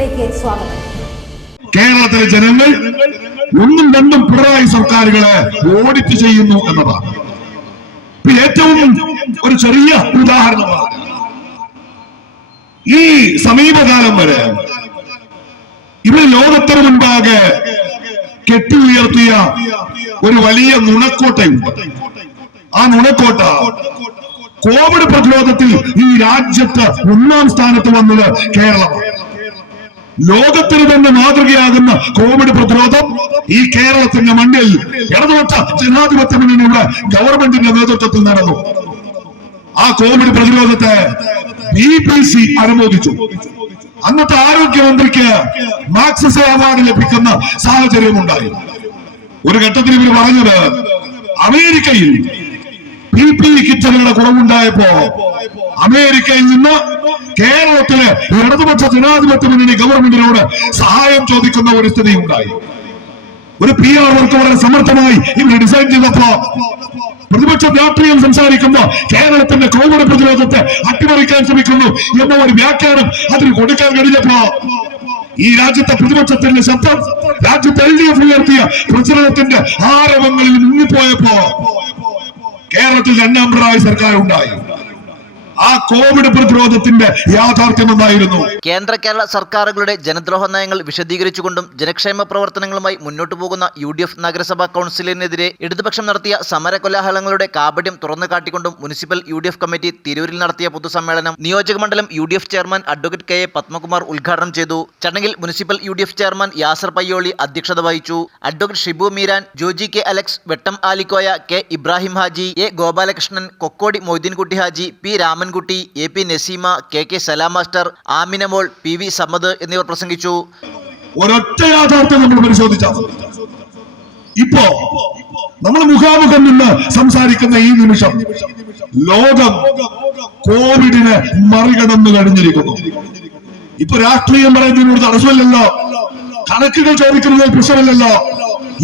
റിപ്പോർട്ടിലേക്ക് സ്വാഗതം. കേരളത്തിലെ ജനങ്ങൾ ഒന്നും രണ്ടും പിണറായി സർക്കാരുകളെ ഓഡിറ്റ് ചെയ്യുന്നു എന്നതാണ്. ഏറ്റവും ഒരു ചെറിയ ഉദാഹരണമാണ്. ഈ സമീപകാലം വരെ ഇവിടെ ലോകത്തിന് മുൻപാകെ കെട്ടി ഉയർത്തിയ ഒരു വലിയ നുണക്കോട്ടയുണ്ട്. ആ നുണക്കോട്ട കോവിഡ് പ്രതിരോധത്തിൽ ഈ രാജ്യത്ത് 1ാം സ്ഥാനത്ത് വന്നത് കേരളമാണ്. ലോകത്തിന് തന്നെ മാതൃകയാകുന്ന കോവിഡ് പ്രതിരോധം ഈ കേരളത്തിന്റെ മണ്ണിൽ ഇടതുപക്ഷ ജനാധിപത്യ മുന്നണിയുടെ ഗവൺമെന്റിന്റെ നേതൃത്വത്തിൽ നടന്നു. ആ കോവിഡ് പ്രതിരോധത്തെ BBC അനുമോദിച്ചു. അന്നത്തെ ആരോഗ്യമന്ത്രിക്ക് മാക്സസെ അവാർഡ് ലഭിക്കുന്ന സാഹചര്യമുണ്ടായി. ഒരു ഘട്ടത്തിൽ ഇവർ പറഞ്ഞത് അമേരിക്കയിൽ PPE കിറ്റുകളുടെ കുറവുണ്ടായപ്പോ അമേരിക്കയിൽ നിന്ന് കേരളത്തിലെ ഇടതുപക്ഷ ജനാധിപത്യ മുന്നണി ഗവൺമെന്റിനോട് സഹായം ചോദിക്കുന്ന ഒരു സ്ഥിതി ഉണ്ടായി. ഒരു PR വർക്ക് വളരെ സമർത്ഥമായി ഇവർ ഡിസൈൻ ചെയ്തപ്പോ പ്രതിപക്ഷ രാഷ്ട്രീയം സംസാരിക്കുമ്പോ കേരളത്തിന്റെ കോവിഡ് പ്രതിരോധത്തെ അട്ടിമറിക്കാൻ ശ്രമിക്കുന്നു എന്ന ഒരു വ്യാഖ്യാനം അതിന് കൊടുക്കാൻ കഴിഞ്ഞപ്പോ ഈ രാജ്യത്തെ പ്രതിപക്ഷത്തിന്റെ ശബ്ദം രാജ്യത്തെ LDF ഉയർത്തിയ പ്രചരണത്തിന്റെ ആരവങ്ങളിൽ മുങ്ങിപ്പോയപ്പോ കേരളത്തിൽ 2ാം പിണറായി സർക്കാർ ഉണ്ടായി. ആ കോവിഡ് പ്രതിരോധത്തിന്റെ യാഥാർത്ഥ്യം എന്തായിരുന്നു? കേന്ദ്ര കേരള സർക്കാരുകളുടെ ജനദ്രോഹ നയങ്ങൾ വിശദീകരിച്ചുകൊണ്ടും ജനക്ഷേമ പ്രവർത്തനങ്ങളുമായി മുന്നോട്ടു പോകുന്ന UDF നഗരസഭാ കൗൺസിലിനെതിരെ ഇടതുപക്ഷം നടത്തിയ സമര കോലാഹലങ്ങളുടെ കാപട്യം തുറന്നു കാട്ടിക്കൊണ്ടും മുനിസിപ്പൽ UDF കമ്മിറ്റി തിരൂരിൽ നടത്തിയ പൊതുസമ്മേളനം നിയോജകമണ്ഡലം UDF chairman advocate KA Padmakumar ഉദ്ഘാടനം ചെയ്തു. ചടങ്ങിൽ municipal UDF chairman Yasar Payyoli അധ്യക്ഷത വഹിച്ചു. Advocate Shibu Meeran, Joji K Alex, Vettam Alikoya, K Ibrahim Haji, A Gopalakrishnan, കൊക്കോടി Moideenkutty Haji, P Raman കുട്ടി, AP നസീമ, KK സലാം മാസ്റ്റർ, ആമിനമോൾ, PV സമദ് എന്നിവർ പ്രസംഗിച്ചു. ഒരൊറ്റ യാഥാർത്ഥ്യം നമ്മൾ പരിശോധിച്ചാൽ ഇപ്പോ നമ്മൾ മുഖാമുഖം നിന്ന് സംസാരിക്കുന്ന ഈ നിമിഷം ലോകം കോവിഡിനെ മറികടന്നു കഴിഞ്ഞിരിക്കുന്നു. ഇപ്പൊ രാഷ്ട്രീയം പറയുന്നതിനോട് തടസ്സമില്ലല്ലോ, കണക്കുകൾ ചോദിക്കുന്നതിൽ പ്രശ്നമില്ലല്ലോ.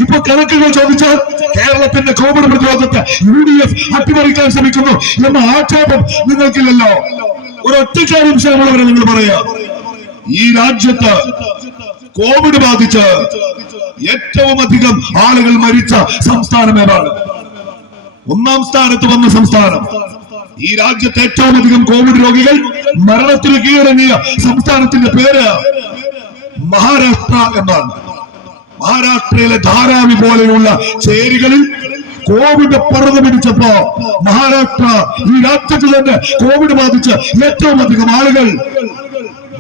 ഇപ്പൊ കണക്കുകൾ ചോദിച്ചാൽ കേരളത്തിന്റെ കോവിഡ് പ്രതിരോധത്തെ UDF അട്ടിമറിക്കാൻ ശ്രമിക്കുന്നു എന്ന ആക്ഷേപം നിങ്ങൾക്കില്ലല്ലോ. ഒരൊറ്റ കാര്യം ശ്രമമുള്ളവരെ നിങ്ങൾ പറയാ, ഈ രാജ്യത്ത് കോവിഡ് ബാധിച്ച് ഏറ്റവും അധികം ആളുകൾ മരിച്ച സംസ്ഥാനം ഏതാണ്? 1ാം സ്ഥാനത്ത് വന്ന സംസ്ഥാനം. ഈ രാജ്യത്തെ ഏറ്റവും അധികം കോവിഡ് രോഗികൾ മരണത്തിന് കീഴടങ്ങിയ സംസ്ഥാനത്തിന്റെ പേര് മഹാരാഷ്ട്ര എന്നാണ്. മഹാരാഷ്ട്രയിലെ ധാരാവി പോലെയുള്ള ചേരികളിൽ കോവിഡ് പടർന്നു പിടിച്ചപ്പോ മഹാരാഷ്ട്ര ഈ രാജ്യത്ത് തന്നെ കോവിഡ് ബാധിച്ച് ഏറ്റവും അധികം ആളുകൾ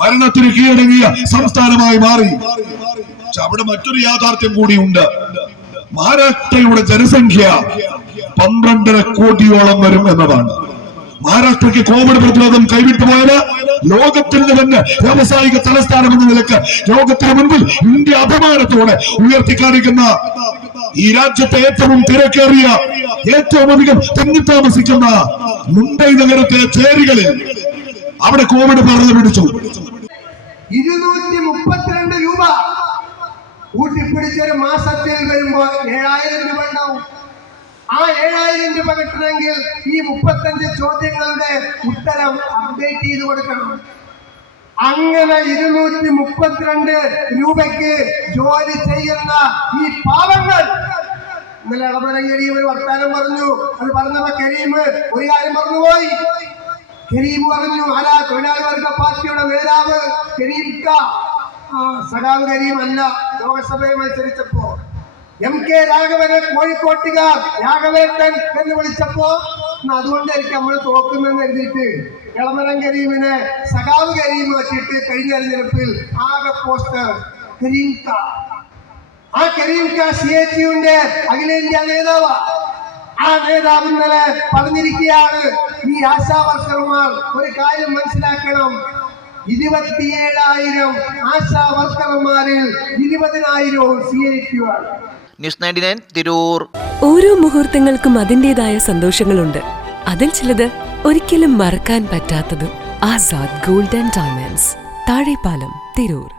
മരണത്തിന് കീഴടങ്ങിയ സംസ്ഥാനമായി മാറി. പക്ഷെ അവിടെ മറ്റൊരു യാഥാർത്ഥ്യം കൂടിയുണ്ട്. മഹാരാഷ്ട്രയുടെ ജനസംഖ്യ 12.5 കോടിയോളം വരും എന്നതാണ്. മഹാരാഷ്ട്രയ്ക്ക് കോവിഡ് പ്രതിരോധം കൈവിട്ടുപോയത് ലോകത്തിന്റെ തന്നെ വ്യാവസായിക തലസ്ഥാനം എന്ന നിലക്ക് ലോകത്തിന് മുൻപിൽ ഇന്ത്യ അഭിമാനത്തോടെ ഉയർത്തിക്കാണിക്കുന്ന ഈ രാജ്യത്തെ ഏറ്റവും തിരക്കേറിയ ഏറ്റവും അധികം തിങ്ങിത്താമസിക്കുന്ന മുംബൈ നഗരത്തിലെ ചേരികളിൽ അവിടെ കോവിഡ് പടർന്നു പിടിച്ചു. 232 രൂപ കൂട്ടിപ്പിടിച്ചൊരു മാസത്തിൽ വരുമ്പോൾ 7000 രൂപ ഉണ്ടാവും. ആ 7000 രൂപ കിട്ടണമെങ്കിൽ ഈ 35 ചോദ്യങ്ങളുടെ ഉത്തരം അപ്ഡേറ്റ് ചെയ്ത് കൊടുക്കണം. അങ്ങനെ 232 രൂപയ്ക്ക് ജോലി ചെയ്യുന്ന ഈ പാവങ്ങൾ, ഇന്നലെ ഇളമരം കരീം ഒരു വർത്താനം പറഞ്ഞു. അത് പറഞ്ഞപ്പോ കരീം ഒരു കാര്യം പറഞ്ഞുപോയി. കരീം പറഞ്ഞു, അല്ല തൊഴിലാളി വർഗ പാർട്ടിയുടെ നേതാവ് കരീം സഖാവ് കരീം അല്ല, ലോകസഭയിൽ മത്സരിച്ചപ്പോ MK രാഘവനെ കോഴിക്കോട്ടുകാർ രാഘവേട്ടൻ എന്ന് വിളിച്ചപ്പോ അതുകൊണ്ടായിരിക്കും നമ്മൾ തോക്കുന്നെന്ന് എഴുതിയിട്ട് ഇളമരം കരീമിനെ സഖാവ് കരീം വെച്ചിട്ട് കഴിഞ്ഞ തെരഞ്ഞെടുപ്പിൽ ആകെ പോസ്റ്റർ കരീം കാ. ആ കരീം കാ CHUവിന്റെ അഖിലേന്ത്യാ നേതാവ്. ആ നേതാവ് ഇന്നലെ പറഞ്ഞിരിക്കുകയാണ്, ഈ ആശാ വർക്കർമാർ ഒരു കാര്യം മനസ്സിലാക്കണം, 27,000 ആശാ വർക്കർമാരിൽ 20,000 CHU ആണ്. ന്യൂസ് 99 തിരൂർ. ഓരോ മുഹൂർത്തങ്ങൾക്കും അതിൻ്റെതായ സന്തോഷങ്ങളുണ്ട്. അതിൽ ചിലത് ഒരിക്കലും മറക്കാൻ പറ്റാത്തതും. Azad gold and diamonds, Thazhepalam, Tirur.